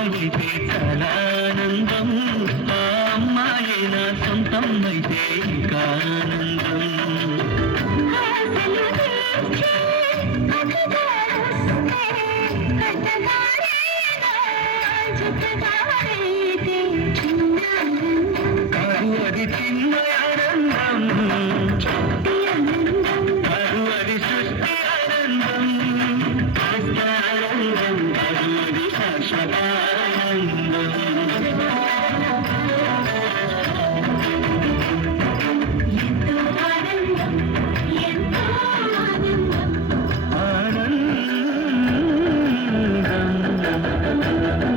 అమ్మాయితే చాలా ఆనందం, ఆ అమ్మాయి నా సొంతం అయితే ఇంకా ఆనందం. కాదు అది చిన్న ఆనందం, కాదు అది సృష్టి ఆనందం, ఆనందం కాదు అది శాశ్వత ఆనందం.